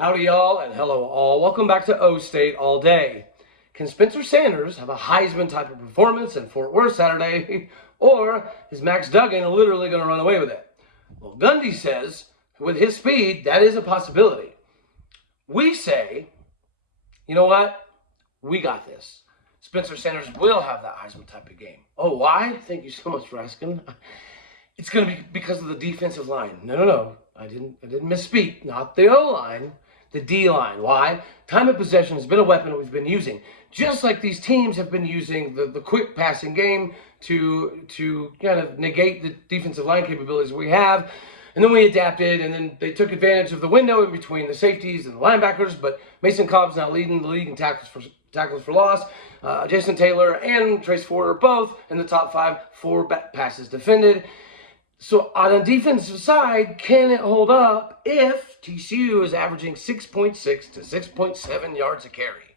Howdy y'all, and hello all. Welcome back to O State All Day. Can Spencer Sanders have a Heisman type of performance in Fort Worth Saturday, or is Max Duggan literally going to run away with it? Well, Gundy says with his speed, that is a possibility. We say, you know what? We got this. Spencer Sanders will have that Heisman type of game. Oh, why? Thank you so much for asking. It's going to be because of the defensive line. No. I didn't misspeak. Not the O-line, the D-line. Why? Time of possession has been a weapon we've been using. Just like these teams have been using the quick passing game to kind of negate the defensive line capabilities we have. And then we adapted, and then they took advantage of the window in between the safeties and the linebackers. But Mason Cobb's now leading the league in tackles for loss. Jason Taylor and Trace Ford are both in the top 5 for passes defended. So on the defensive side, can it hold up if TCU is averaging 6.6 to 6.7 yards a carry?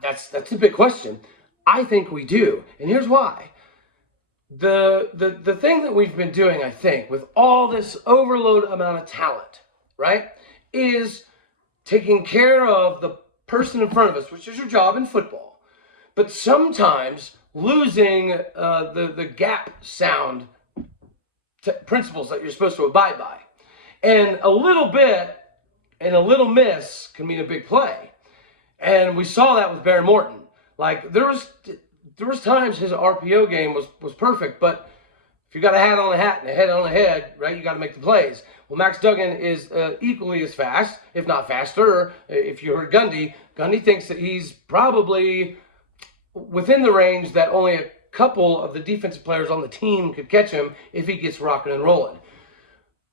That's a big question. I think we do, and here's why. The thing that we've been doing, I think, with all this overload amount of talent, right, is taking care of the person in front of us, which is your job in football, but sometimes losing the gap sound principles that you're supposed to abide by. And a little bit and a little miss can mean a big play. And we saw that with Barry Morton. Like there was times his RPO game was perfect, but if you got a hat on a hat and a head on a head, right, you got to make the plays. Well, Max Duggan is equally as fast, if not faster. If you heard Gundy thinks that he's probably within the range that only a couple of the defensive players on the team could catch him if he gets rocking and rolling.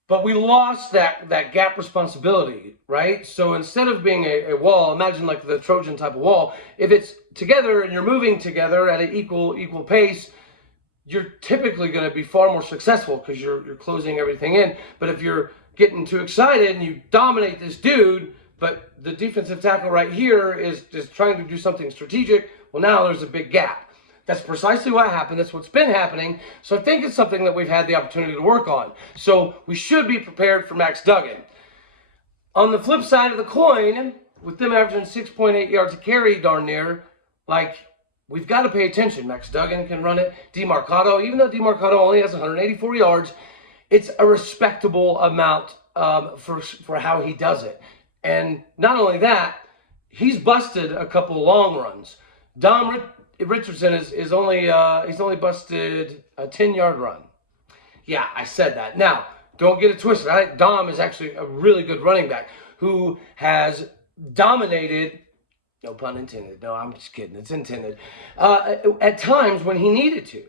But we lost that gap responsibility, right? So instead of being a wall, imagine like the Trojan type of wall. If it's together and you're moving together at an equal pace, you're typically going to be far more successful because you're closing everything in. But if you're getting too excited and you dominate this dude, but the defensive tackle right here is just trying to do something strategic, well, now there's a big gap. That's precisely what happened. That's what's been happening. So I think it's something that we've had the opportunity to work on. So we should be prepared for Max Duggan. On the flip side of the coin, with them averaging 6.8 yards a carry darn near, like, we've got to pay attention. Max Duggan can run it. DeMarcado, even though DeMarcado only has 184 yards, it's a respectable amount for how he does it. And not only that, he's busted a couple long runs. Dom Richardson is only he's only busted a 10-yard run. Yeah, I said that. Now, don't get it twisted. Dom is actually a really good running back who has dominated, no pun intended. No, I'm just kidding. It's intended. At times when he needed to.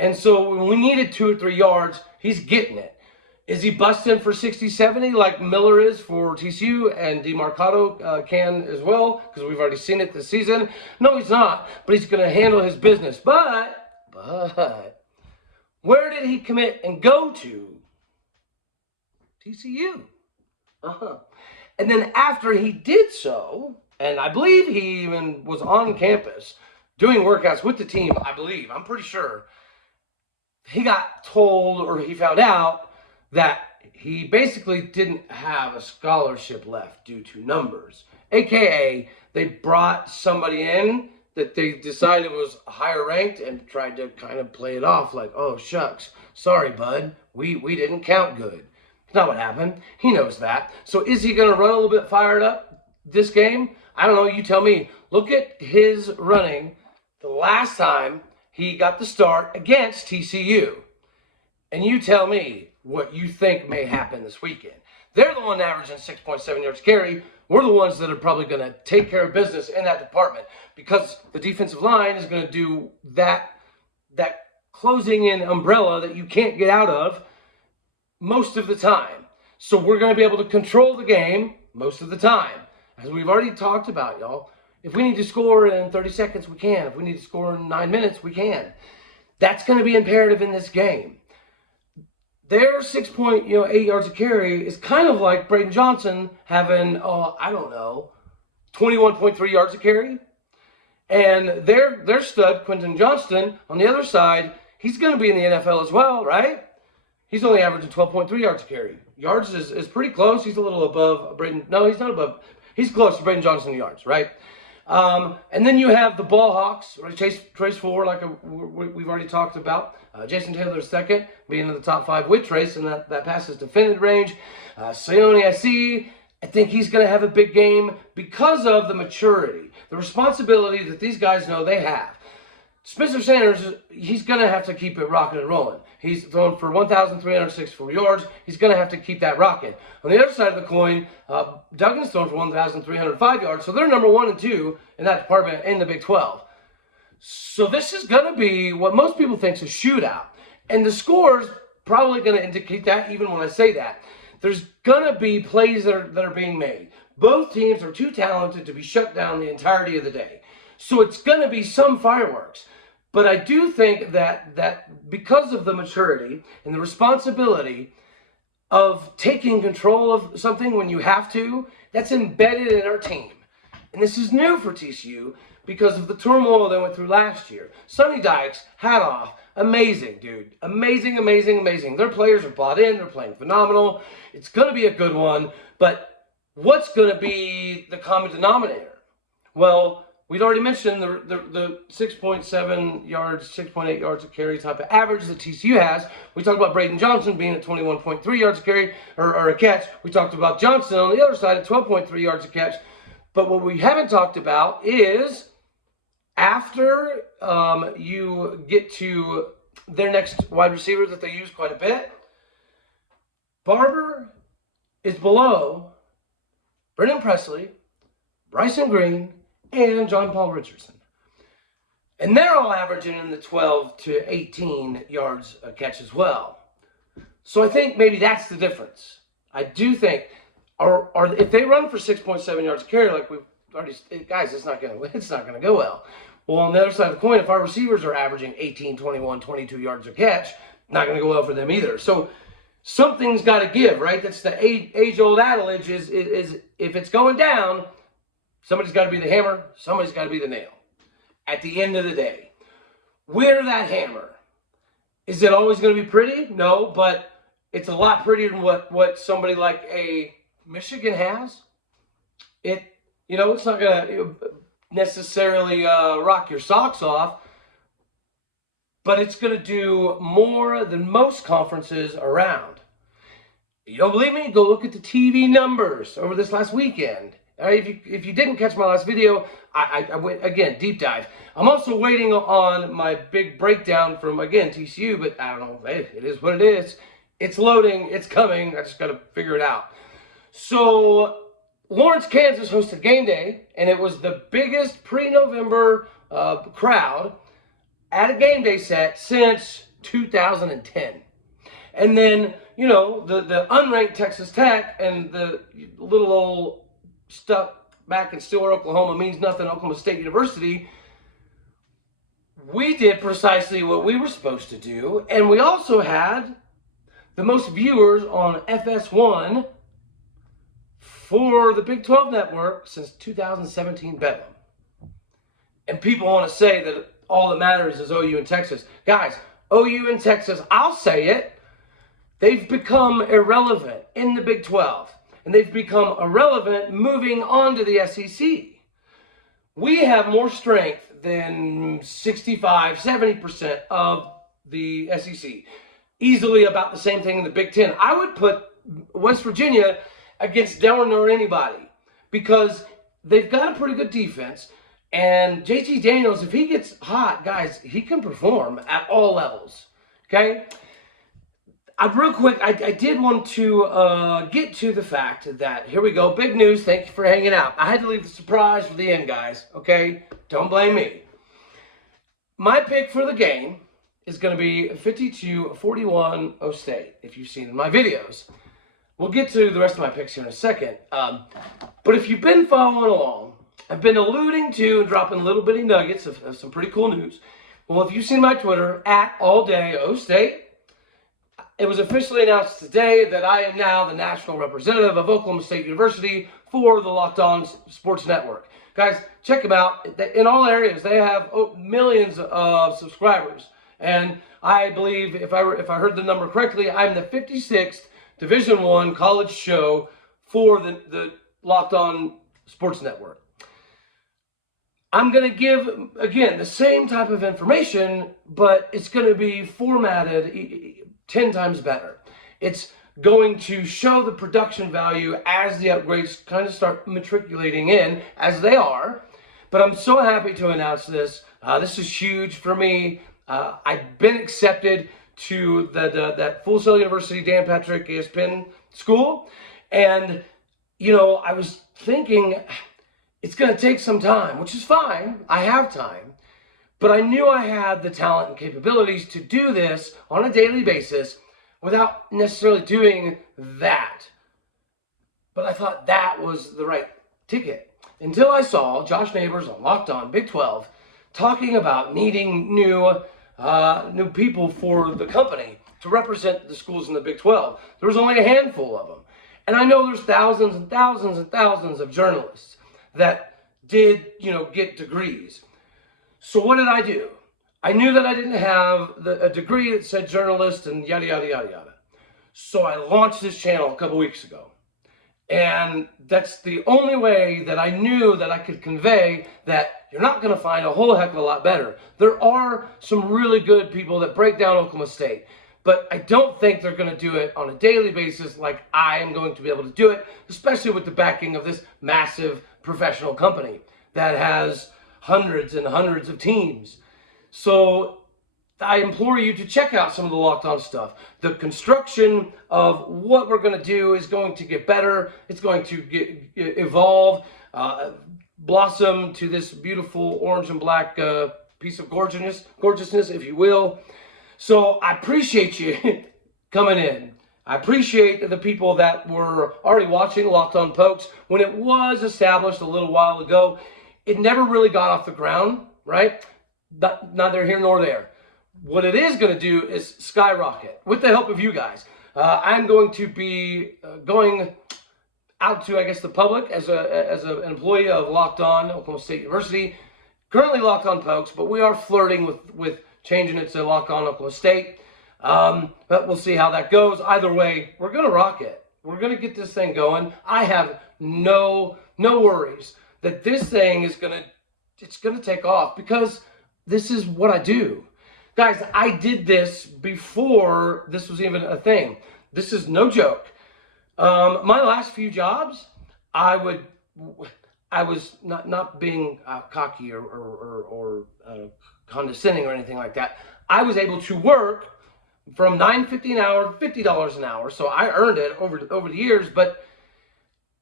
And so when we needed 2 or 3 yards, he's getting it. Is he busting for 60, 70 like Miller is for TCU and DeMarcado can as well? Because we've already seen it this season. No, he's not. But he's going to handle his business. But, where did he commit and go to? TCU. And then after he did so, and I believe he even was on campus doing workouts with the team, I'm pretty sure, he got told or he found out that he basically didn't have a scholarship left due to numbers. AKA, they brought somebody in that they decided was higher ranked and tried to kind of play it off like, oh, shucks, sorry, bud, we didn't count good. It's not what happened. He knows that. So is he going to run a little bit fired up this game? I don't know. You tell me. Look at his running the last time he got the start against TCU. And you tell me what you think may happen this weekend. They're the one averaging 6.7 yards carry. We're the ones that are probably going to take care of business in that department because the defensive line is going to do that closing in umbrella that you can't get out of most of the time. So we're going to be able to control the game most of the time. As we've already talked about, y'all, if we need to score in 30 seconds, we can. If we need to score in 9 minutes, we can. That's going to be imperative in this game. Their 6.8 yards a carry is kind of like Braden Johnson having, 21.3 yards a carry. And their stud, Quentin Johnston, on the other side, he's going to be in the NFL as well, right? He's only averaging 12.3 yards a carry. Yards is pretty close. He's a little above Braden. No, he's not above. He's close to Braden Johnson in yards, right? And then you have the ball hawks, right? Trace Ford, like we've already talked about. Jason Taylor second, being in the top 5 with Trace, and that passes defended range. Sione, I think he's going to have a big game because of the maturity, the responsibility that these guys know they have. Spencer Sanders, he's going to have to keep it rocking and rolling. He's thrown for 1,364 yards. He's going to have to keep that rocking. On the other side of the coin, Duggan's thrown for 1,305 yards. So they're number 1 and 2 in that department in the Big 12. So this is going to be what most people think is a shootout. And the score's probably going to indicate that even when I say that. There's going to be plays that are being made. Both teams are too talented to be shut down the entirety of the day. So it's going to be some fireworks. But I do think that because of the maturity and the responsibility of taking control of something when you have to, that's embedded in our team. And this is new for TCU because of the turmoil they went through last year. Sonny Dykes, hat off. Amazing, dude. Amazing, amazing, amazing. Their players are bought in. They're playing phenomenal. It's going to be a good one. But what's going to be the common denominator? Well, we'd already mentioned the 6.7 yards, 6.8 yards a carry type of average that TCU has. We talked about Braden Johnson being at 21.3 yards a carry or a catch. We talked about Johnson on the other side at 12.3 yards a catch. But what we haven't talked about is after you get to their next wide receiver that they use quite a bit, Barber is below Brennan Presley, Bryson Green, and John Paul Richardson. And they're all averaging in the 12 to 18 yards a catch as well. So I think maybe that's the difference. I do think, or if they run for 6.7 yards a carry, like we've already, guys, it's not gonna go well. Well, on the other side of the coin, if our receivers are averaging 18, 21, 22 yards a catch, not gonna go well for them either. So something's got to give, right? That's the age-old adage: is if it's going down, somebody's got to be the hammer, somebody's got to be the nail. At the end of the day, we're that hammer. Is it always going to be pretty? No, but it's a lot prettier than what somebody like a Michigan has. It's not going to necessarily rock your socks off, but it's going to do more than most conferences around. You don't believe me? Go look at the TV numbers over this last weekend. If you didn't catch my last video, I went, again, deep dive. I'm also waiting on my big breakdown from, again, TCU, but I don't know. It is what it is. It's loading. It's coming. I just got to figure it out. So Lawrence, Kansas hosted game day, and it was the biggest pre-November crowd at a game day set since 2010. And then, the unranked Texas Tech and the little old stuck back in Stillwater, Oklahoma, means nothing, Oklahoma State University, we did precisely what we were supposed to do. And we also had the most viewers on FS1 for the Big 12 network since 2017 Bedlam. And people want to say that all that matters is OU and Texas. Guys, OU and Texas, I'll say it, they've become irrelevant in the Big 12. And they've become irrelevant moving on to the SEC. We have more strength than 65, 70% of the SEC. Easily about the same thing in the Big 10. I would put West Virginia against Delaware or anybody because they've got a pretty good defense. And JT Daniels, if he gets hot, guys, he can perform at all levels. Okay? Real quick, I did want to get to the fact that, here we go, big news, thank you for hanging out. I had to leave the surprise for the end, guys, okay? Don't blame me. My pick for the game is going to be 52-41 O State, if you've seen in my videos. We'll get to the rest of my picks here in a second. But if you've been following along, I've been alluding to and dropping little bitty nuggets of some pretty cool news. Well, if you've seen my Twitter, @AllDayOState, it was officially announced today that I am now the national representative of Oklahoma State University for the Locked On Sports Network. Guys, check them out. In all areas, they have millions of subscribers. And I believe, if I heard the number correctly, I'm the 56th Division I college show for the Locked On Sports Network. I'm going to give, again, the same type of information, but it's going to be formatted 10 times better. It's going to show the production value as the upgrades kind of start matriculating in, as they are. But I'm so happy to announce this. This is huge for me. I've been accepted to that Full Sail University Dan Patrick ESPN school. And, I was thinking it's going to take some time, which is fine. I have time. But I knew I had the talent and capabilities to do this on a daily basis without necessarily doing that. But I thought that was the right ticket. Until I saw Josh Neighbors on Locked On Big 12 talking about needing new people for the company to represent the schools in the Big 12. There was only a handful of them. And I know there's thousands and thousands and thousands of journalists that did, get degrees. So what did I do? I knew that I didn't have a degree that said journalist and yada, yada, yada, yada. So I launched this channel a couple weeks ago. And that's the only way that I knew that I could convey that you're not going to find a whole heck of a lot better. There are some really good people that break down Oklahoma State, but I don't think they're going to do it on a daily basis like I am going to be able to do it, especially with the backing of this massive professional company that has hundreds and hundreds of teams. So I implore you to check out some of the Locked On stuff. The construction of what we're going to do is going to get better. It's going to evolve, blossom to this beautiful orange and black piece of gorgeousness, if you will. So I appreciate you coming in. I appreciate the people that were already watching Locked On Pokes. When it was established a little while ago, it never really got off the ground, right? Neither here nor there. What it is going to do is skyrocket with the help of you guys. I'm going to be going out to, I guess, the public as an employee of Locked On Oklahoma State University. Currently Locked On Pokes, but we are flirting with changing it to Locked On Oklahoma State. But we'll see how that goes. Either way, we're going to rock it. We're going to get this thing going. I have no worries that this thing is going to take off, because this is what I do. Guys, I did this before this was even a thing. This is no joke. My last few jobs, I was not being cocky or condescending or anything like that. I was able to work from $9.50 an hour to $50 an hour, so I earned it over the years. But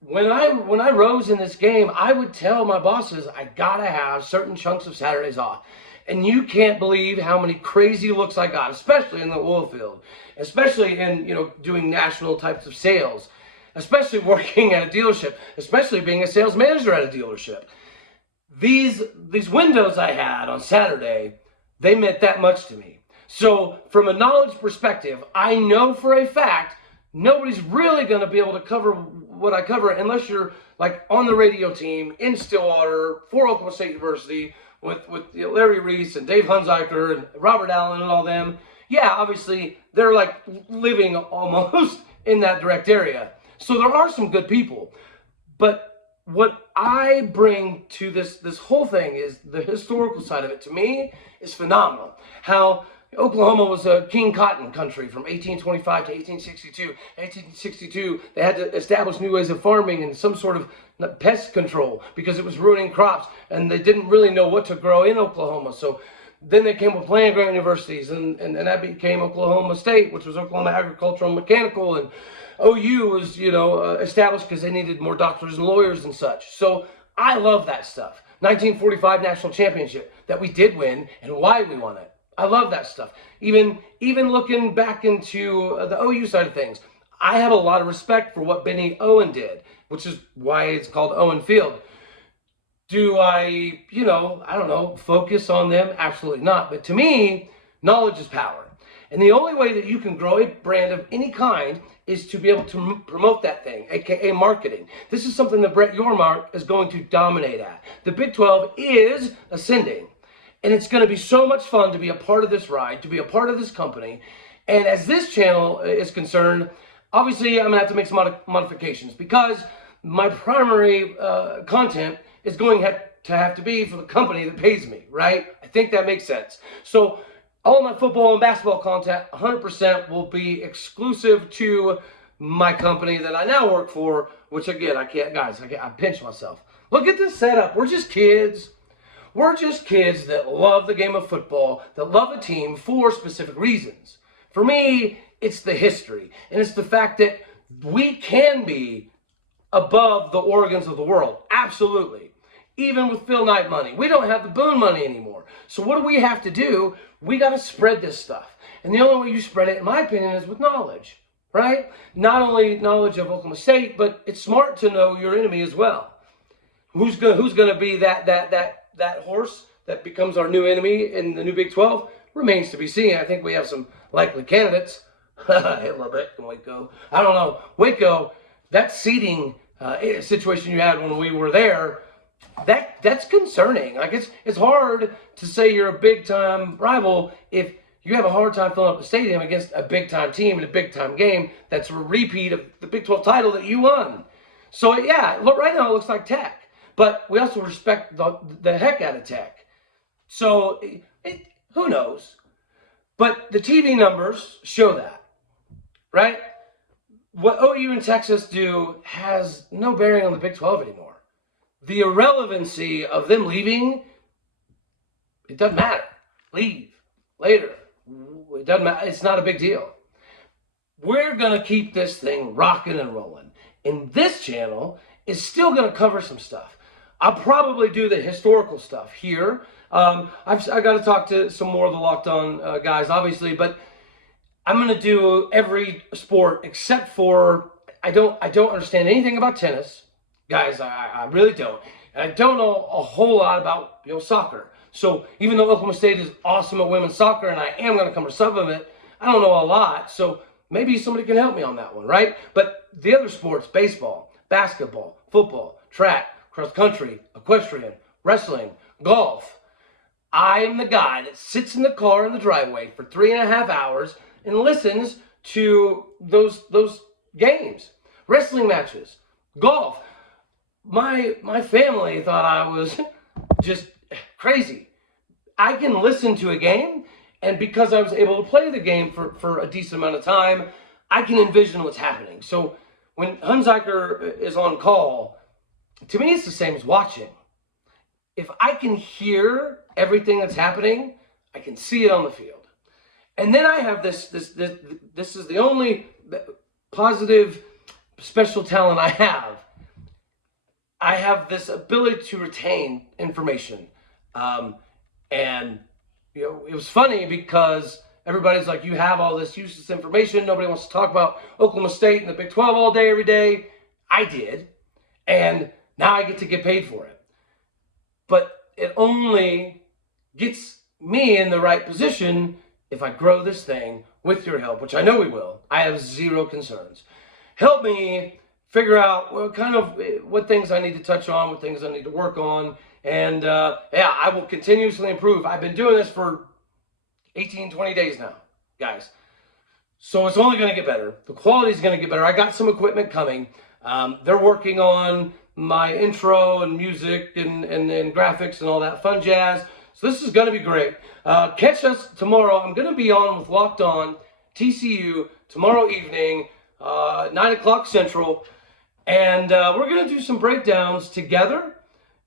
when I rose in this game, I would tell my bosses I gotta have certain chunks of Saturdays off. And you can't believe how many crazy looks I got, especially in the oil field, especially in, doing national types of sales, especially working at a dealership, especially being a sales manager at a dealership. These windows I had on Saturday, they meant that much to me. So from a knowledge perspective, I know for a fact nobody's really going to be able to cover what I cover unless you're like on the radio team in Stillwater for Oklahoma State University, with Larry Reese and Dave Hunziker and Robert Allen and all them. Yeah, obviously, they're like living almost in that direct area. So there are some good people. But what I bring to this whole thing is the historical side of it. To me, is phenomenal. How Oklahoma was a king cotton country from 1825 to 1862. 1862, they had to establish new ways of farming and some sort of pest control because it was ruining crops, and they didn't really know what to grow in Oklahoma. So then they came with land-grant universities, and that became Oklahoma State, which was Oklahoma Agricultural and Mechanical, and OU was, established because they needed more doctors and lawyers and such. So I love that stuff. 1945 national championship that we did win, and why we won it. I love that stuff. Even looking back into the OU side of things, I have a lot of respect for what Benny Owen did, which is why it's called Owen Field. Do I, I don't know, focus on them? Absolutely not. But to me, knowledge is power. And the only way that you can grow a brand of any kind is to be able to promote that thing, aka marketing. This is something that Brett Yormark is going to dominate at. The Big 12 is ascending. And it's going to be so much fun to be a part of this ride, to be a part of this company. And as this channel is concerned, obviously I'm going to have to make some modifications because my primary content is going to have to be for the company that pays me, right? I think that makes sense. So all my football and basketball content 100% will be exclusive to my company that I now work for, which again, I pinch myself. Look at this setup. We're just kids. We're just kids that love the game of football, that love a team for specific reasons. For me, it's the history, and it's the fact that we can be above the Oregons of the world. Absolutely. Even with Phil Knight money. We don't have the Boone money anymore. So what do we have to do? We got to spread this stuff. And the only way you spread it, in my opinion, is with knowledge, right? Not only knowledge of Oklahoma State, but it's smart to know your enemy as well. Who's going to be that horse that becomes our new enemy in the new Big 12 remains to be seen. I think we have some likely candidates. Hey, Lubbock and Waco. I don't know. Waco, that seeding situation you had when we were there, that's concerning. Like it's hard to say you're a big time rival if you have a hard time filling up the stadium against a big time team in a big time game that's a repeat of the Big 12 title that you won. So yeah, look, right now it looks like Tech. But we also respect the heck out of Tech. So, who knows? But the TV numbers show that, right? What OU and Texas do has no bearing on the Big 12 anymore. The irrelevancy of them leaving, it doesn't matter. Leave later. It doesn't matter. It's not a big deal. We're going to keep this thing rocking and rolling. And this channel is still going to cover some stuff. I'll probably do the historical stuff here. I got to talk to some more of the Locked On guys, obviously, but I'm going to do every sport except for I don't understand anything about tennis, guys. I really don't. And I don't know a whole lot about soccer. So even though Oklahoma State is awesome at women's soccer, and I am going to cover some of it, I don't know a lot. So maybe somebody can help me on that one, right? But the other sports: baseball, basketball, football, track, cross country, equestrian, wrestling, golf. I am the guy that sits in the car in the driveway for 3.5 hours and listens to those games, wrestling matches, golf. My family thought I was just crazy. I can listen to a game, and because I was able to play the game for a decent amount of time, I can envision what's happening. So when Hunziker is on call, to me, it's the same as watching. If I can hear everything that's happening, I can see it on the field. And then I have this is the only positive special talent I have. I have this ability to retain information. And it was funny because everybody's like, you have all this useless information. Nobody wants to talk about Oklahoma State and the Big 12 all day, every day. I did. And now I get to get paid for it. But it only gets me in the right position if I grow this thing with your help, which I know we will. I have zero concerns. Help me figure out what things I need to touch on, what things I need to work on. And I will continuously improve. I've been doing this for 18, 20 days now, guys. So it's only going to get better. The quality is going to get better. I got some equipment coming. They're working on my intro and music and graphics and all that fun jazz. So this is going to be great. Catch us tomorrow. I'm going to be on with Locked On TCU tomorrow evening, 9 o'clock Central. And we're going to do some breakdowns together.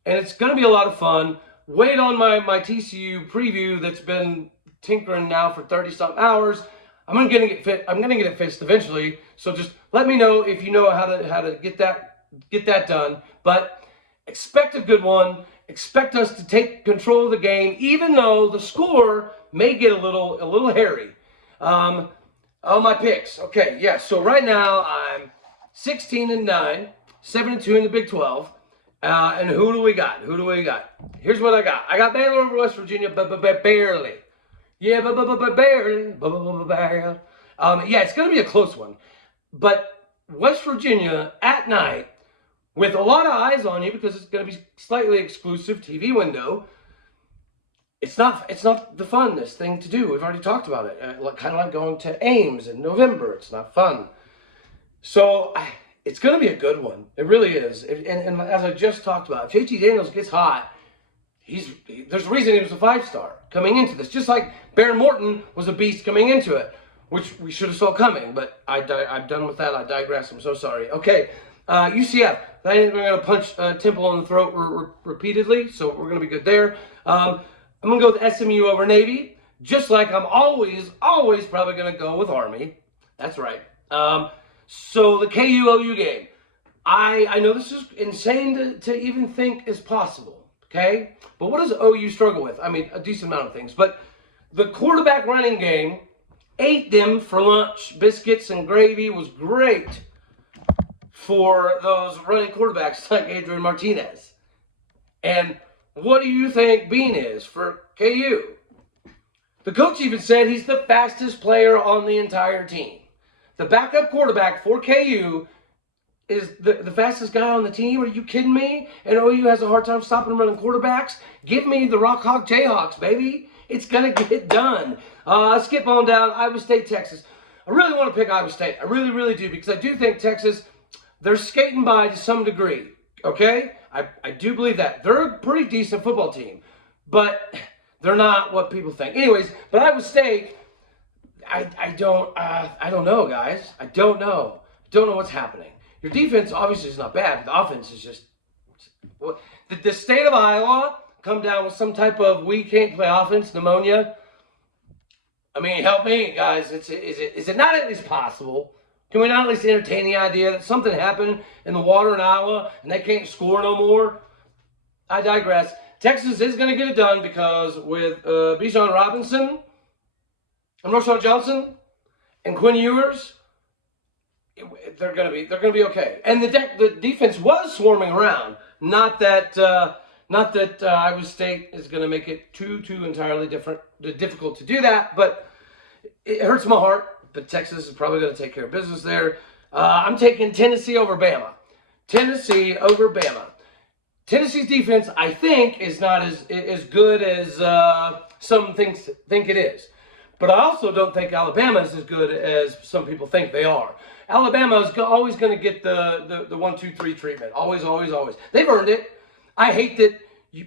And it's going to be a lot of fun. Wait on my TCU preview that's been tinkering now for 30-something hours. I'm going to get it fixed eventually. So just let me know if you know how to get that done. But expect a good one. Expect us to take control of the game, even though the score may get a little hairy. Oh, my picks. Okay, yeah. So right now I'm 16-9, 7-2 in the Big 12. And who do we got? Here's what I got. I got Baylor over West Virginia, barely. Yeah, barely. Yeah, it's going to be a close one. But West Virginia at night, with a lot of eyes on you because it's going to be slightly exclusive TV window. it's not the funnest thing to do. We've already talked about it. Kind of like going to Ames in November. It's not fun. So it's going to be a good one. It really is. And as I just talked about, if JT Daniels gets hot, there's a reason he was a 5-star coming into this. Just like Baron Morton was a beast coming into it, which we should have saw coming. But I'm done with that. I digress. I'm so sorry. Okay, UCF. We're going to punch Temple in the throat repeatedly, so we're going to be good there. I'm going to go with SMU over Navy, just like I'm always probably going to go with Army. That's right. So the KU-OU game. I know this is insane to even think is possible, okay? But what does OU struggle with? I mean, a decent amount of things. But the quarterback running game ate them for lunch. Biscuits and gravy was great for those running quarterbacks like Adrian Martinez. And what do you think Bean is for KU? The coach even said he's the fastest player on the entire team. The backup quarterback for KU is the fastest guy on the team. Are you kidding me? And OU has a hard time stopping running quarterbacks? Give me the Rock Hawk Jayhawks, baby. It's going to get done. Skip on down. Iowa State, Texas. I really want to pick Iowa State. I really, really do, because I do think Texas, they're skating by to some degree, okay? I do believe that. They're a pretty decent football team, but they're not what people think. Anyways, but Iowa State, I don't know, guys. I don't know. I don't know what's happening. Your defense obviously is not bad, but the offense is just... Did the state of Iowa come down with some type of we can't play offense pneumonia? I mean, help me, guys. Is it not at least possible? Can we not at least entertain the idea that something happened in the water in Iowa and they can't score no more? I digress. Texas is going to get it done because with Bijan Robinson and Roschon Johnson and Quinn Ewers, they're going to be okay. And the defense was swarming around. Not that Iowa State is going to make it too entirely difficult to do that, but it hurts my heart. But Texas is probably going to take care of business there. I'm taking Tennessee over Bama. Tennessee over Bama. Tennessee's defense, I think, is not as good as some think it is. But I also don't think Alabama is as good as some people think they are. Alabama is always going to get the 1-2-3 treatment. Always. They've earned it. I hate that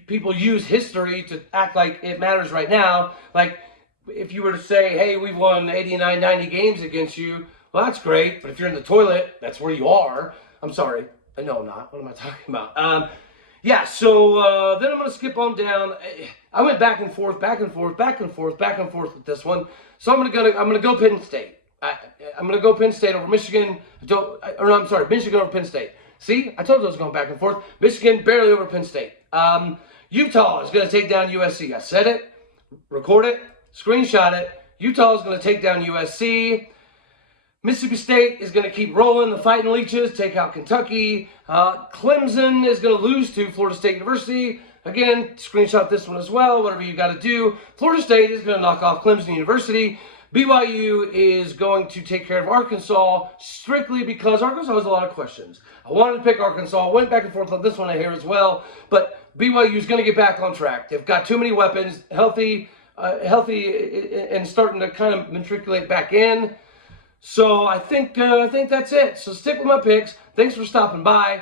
people use history to act like it matters right now. Like, if you were to say, hey, we've won 89, 90 games against you, well, that's great. But if you're in the toilet, that's where you are. I'm sorry. No, I'm not. What am I talking about? So then I'm going to skip on down. I went back and forth with this one. So I'm going to go Penn State. I'm going to go Penn State over Michigan. Michigan over Penn State. See, I told you I was going back and forth. Michigan barely over Penn State. Utah is going to take down USC. I said it, record it, screenshot it. Utah is going to take down USC. Mississippi State is going to keep rolling the Fighting Leeches, take out Kentucky. Clemson is going to lose to Florida State University. Again, screenshot this one as well, whatever you got to do. Florida State is going to knock off Clemson University. BYU is going to take care of Arkansas strictly because Arkansas has a lot of questions. I wanted to pick Arkansas. Went back and forth on this one here as well. But BYU is going to get back on track. They've got too many weapons, healthy and starting to kind of matriculate back in. So I think that's it. So stick with my picks. Thanks for stopping by.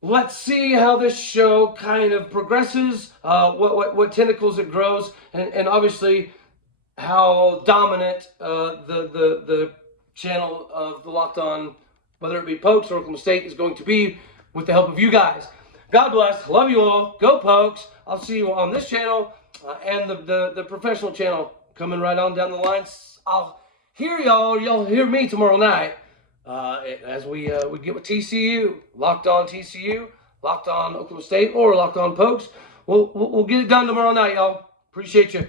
Let's see how this show kind of progresses, what tentacles it grows, and obviously how dominant the channel of the Locked On, whether it be Pokes or Oklahoma State, is going to be with the help of you guys. God bless. Love you all. Go Pokes. I'll see you on this channel and the professional channel coming right on down the line. I'll hear y'all. Y'all hear me tomorrow night as we get with TCU, Locked On TCU, Locked On Oklahoma State, or Locked On Pokes. We'll get it done tomorrow night, y'all. Appreciate you.